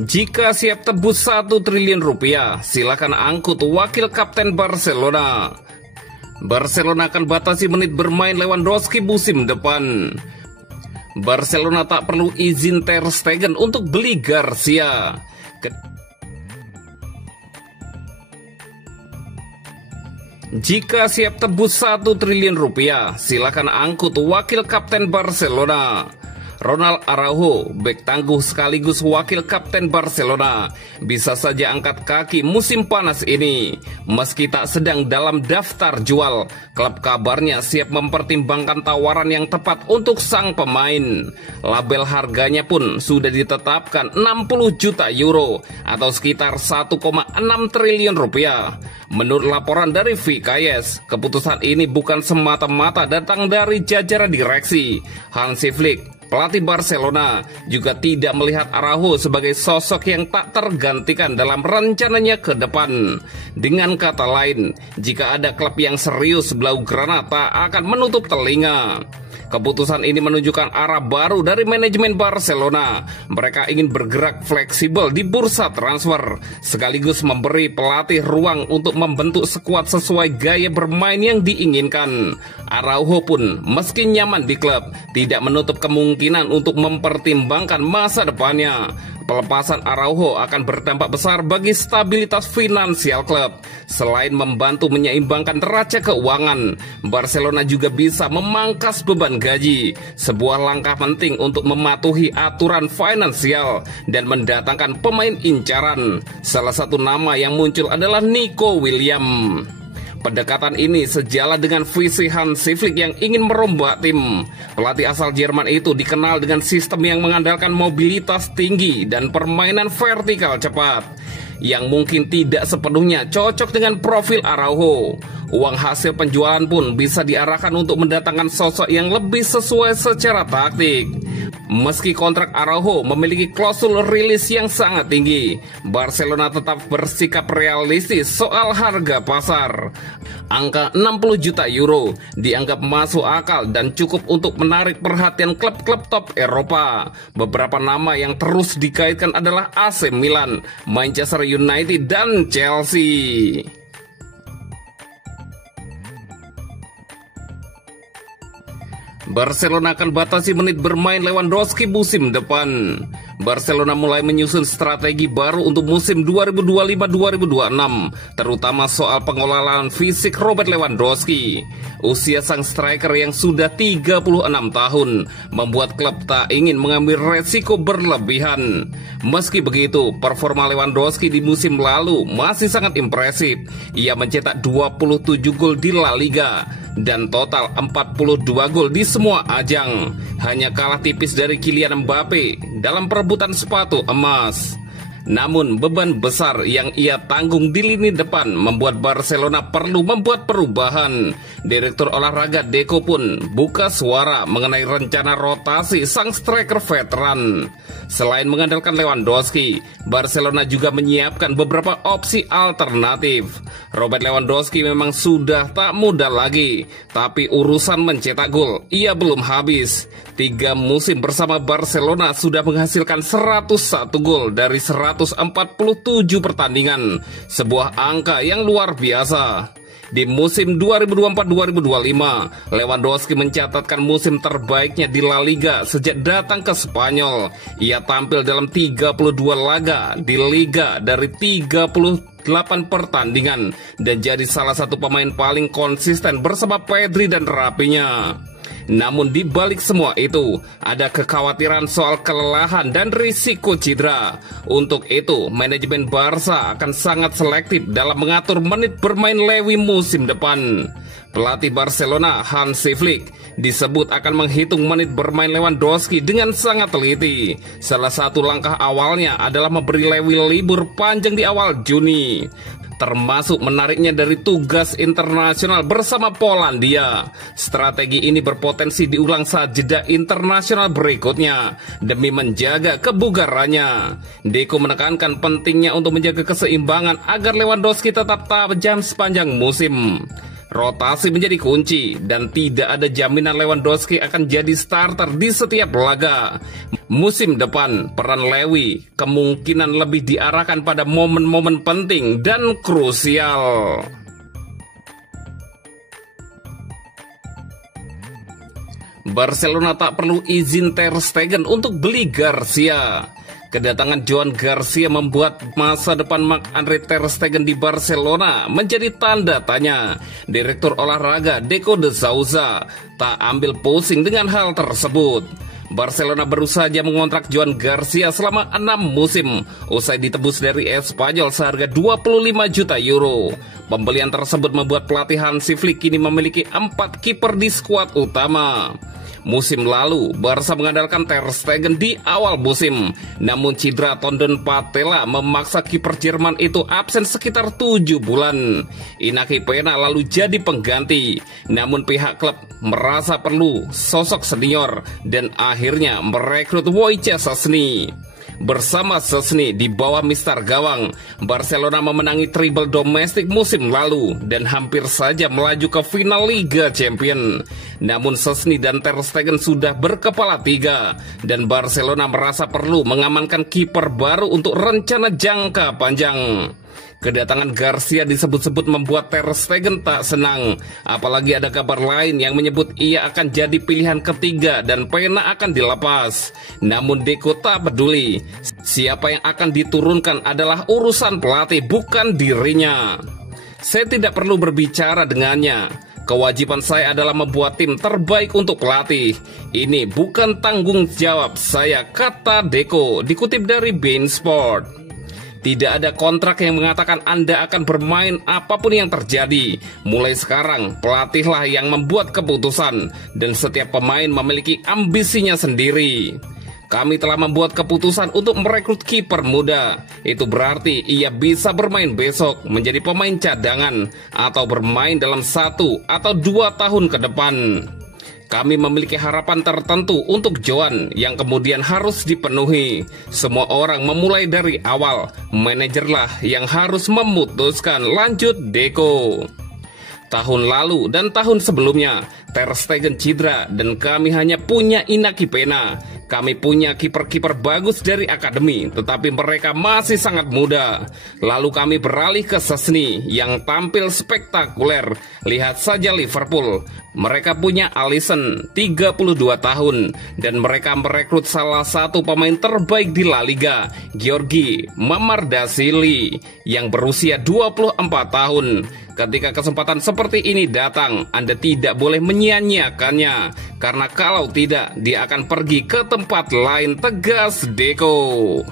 Jika siap tebus 1 triliun rupiah, silakan angkut wakil kapten Barcelona. Barcelona akan batasi menit bermain Lewandowski musim depan. Barcelona tak perlu izin Ter Stegen untuk beli Garcia. Jika siap tebus 1 triliun rupiah, silakan angkut wakil kapten Barcelona. Ronald Araujo, bek tangguh sekaligus wakil kapten Barcelona, bisa saja angkat kaki musim panas ini. Meski tak sedang dalam daftar jual, klub kabarnya siap mempertimbangkan tawaran yang tepat untuk sang pemain. Label harganya pun sudah ditetapkan 60 juta euro atau sekitar 1,6 triliun rupiah. Menurut laporan dari VKS, keputusan ini bukan semata-mata datang dari jajaran direksi. Hansi Flick, pelatih Barcelona, juga tidak melihat Araujo sebagai sosok yang tak tergantikan dalam rencananya ke depan. Dengan kata lain, jika ada klub yang serius, Blaugrana tak akan menutup telinga. Keputusan ini menunjukkan arah baru dari manajemen Barcelona. Mereka ingin bergerak fleksibel di bursa transfer, sekaligus memberi pelatih ruang untuk membentuk skuad sesuai gaya bermain yang diinginkan. Araujo pun meski nyaman di klub, tidak menutup kemungkinan untuk mempertimbangkan masa depannya. Pelepasan Araujo akan berdampak besar bagi stabilitas finansial klub. Selain membantu menyeimbangkan neraca keuangan, Barcelona juga bisa memangkas beban gaji, sebuah langkah penting untuk mematuhi aturan finansial dan mendatangkan pemain incaran. Salah satu nama yang muncul adalah Nico Williams. Pendekatan ini sejalan dengan visi Hansi Flick yang ingin merombak tim. Pelatih asal Jerman itu dikenal dengan sistem yang mengandalkan mobilitas tinggi dan permainan vertikal cepat, yang mungkin tidak sepenuhnya cocok dengan profil Araujo. Uang hasil penjualan pun bisa diarahkan untuk mendatangkan sosok yang lebih sesuai secara taktik. Meski kontrak Araujo memiliki klausul rilis yang sangat tinggi, Barcelona tetap bersikap realistis soal harga pasar. Angka 60 juta euro dianggap masuk akal dan cukup untuk menarik perhatian klub-klub top Eropa. Beberapa nama yang terus dikaitkan adalah AC Milan, Manchester United, dan Chelsea. Barcelona akan batasi menit bermain Lewandowski musim depan. Barcelona mulai menyusun strategi baru untuk musim 2025-2026, terutama soal pengelolaan fisik Robert Lewandowski. Usia sang striker yang sudah 36 tahun membuat klub tak ingin mengambil resiko berlebihan. Meski begitu, performa Lewandowski di musim lalu masih sangat impresif. Ia mencetak 27 gol di La Liga dan total 42 gol di semua ajang. Hanya kalah tipis dari Kylian Mbappe dalam perebutan sepatu emas. Namun beban besar yang ia tanggung di lini depan membuat Barcelona perlu membuat perubahan. Direktur olahraga Deco pun buka suara mengenai rencana rotasi sang striker veteran. Selain mengandalkan Lewandowski, Barcelona juga menyiapkan beberapa opsi alternatif. Robert Lewandowski memang sudah tak muda lagi, tapi urusan mencetak gol ia belum habis. 3 musim bersama Barcelona sudah menghasilkan 101 gol dari 147 pertandingan, sebuah angka yang luar biasa. Di musim 2024-2025, Lewandowski mencatatkan musim terbaiknya di La Liga sejak datang ke Spanyol. Ia tampil dalam 32 laga di Liga dari 38 pertandingan dan jadi salah satu pemain paling konsisten bersama Pedri dan Rapinya. Namun di balik semua itu, ada kekhawatiran soal kelelahan dan risiko cedera. Untuk itu, manajemen Barca akan sangat selektif dalam mengatur menit bermain Lewi musim depan. Pelatih Barcelona, Hansi Flick, disebut akan menghitung menit bermain Lewandowski dengan sangat teliti. Salah satu langkah awalnya adalah memberi Lewi libur panjang di awal Juni, termasuk menariknya dari tugas internasional bersama Polandia. Strategi ini berpotensi diulang saat jeda internasional berikutnya demi menjaga kebugarannya. Deco menekankan pentingnya untuk menjaga keseimbangan agar Lewandowski tetap tajam sepanjang musim. Rotasi menjadi kunci dan tidak ada jaminan Lewandowski akan jadi starter di setiap laga. Musim depan, peran Lewi kemungkinan lebih diarahkan pada momen-momen penting dan krusial. Barcelona tak perlu izin Ter Stegen untuk beli Garcia. Kedatangan Joan Garcia membuat masa depan Marc-Andre Ter Stegen di Barcelona menjadi tanda tanya. Direktur olahraga Deco de Souza tak ambil pusing dengan hal tersebut. Barcelona baru saja mengontrak Joan Garcia selama 6 musim usai ditebus dari Espanyol seharga 25 juta euro. Pembelian tersebut membuat pelatih Hansi Flick kini memiliki 4 kiper di skuad utama. Musim lalu, Barca mengandalkan Ter Stegen di awal musim. Namun cedera tendon patella memaksa kiper Jerman itu absen sekitar 7 bulan. Inaki Pena lalu jadi pengganti. Namun pihak klub merasa perlu sosok senior dan akhirnya merekrut Wojciech Szczesny. Bersama Szczesny di bawah Mister Gawang, Barcelona memenangi treble domestik musim lalu dan hampir saja melaju ke final Liga Champions. Namun Szczesny dan Ter Stegen sudah berkepala tiga dan Barcelona merasa perlu mengamankan kiper baru untuk rencana jangka panjang. Kedatangan Garcia disebut-sebut membuat Ter Stegen tak senang. Apalagi ada kabar lain yang menyebut ia akan jadi pilihan ketiga dan Pena akan dilepas. Namun Deco tak peduli. Siapa yang akan diturunkan adalah urusan pelatih, bukan dirinya. Saya tidak perlu berbicara dengannya. Kewajiban saya adalah membuat tim terbaik untuk pelatih. Ini bukan tanggung jawab saya, kata Deco, dikutip dari beIN Sport. Tidak ada kontrak yang mengatakan Anda akan bermain apapun yang terjadi. Mulai sekarang, pelatihlah yang membuat keputusan dan setiap pemain memiliki ambisinya sendiri. Kami telah membuat keputusan untuk merekrut kiper muda. Itu berarti ia bisa bermain besok, menjadi pemain cadangan, atau bermain dalam 1 atau 2 tahun ke depan. Kami memiliki harapan tertentu untuk Joan yang kemudian harus dipenuhi. Semua orang memulai dari awal. Manajerlah yang harus memutuskan, lanjut Deco. Tahun lalu dan tahun sebelumnya, Ter Stegen cedera dan kami hanya punya Inaki Pena. Kami punya kiper-kiper bagus dari akademi, tetapi mereka masih sangat muda. Lalu kami beralih ke Szczesny yang tampil spektakuler. Lihat saja Liverpool. Mereka punya Alisson, 32 tahun, dan mereka merekrut salah satu pemain terbaik di La Liga, Giorgi Mamardashvili, yang berusia 24 tahun. Ketika kesempatan seperti ini datang, Anda tidak boleh menyia-nyiakannya, karena kalau tidak, dia akan pergi ke tempat lain, tegas Deco.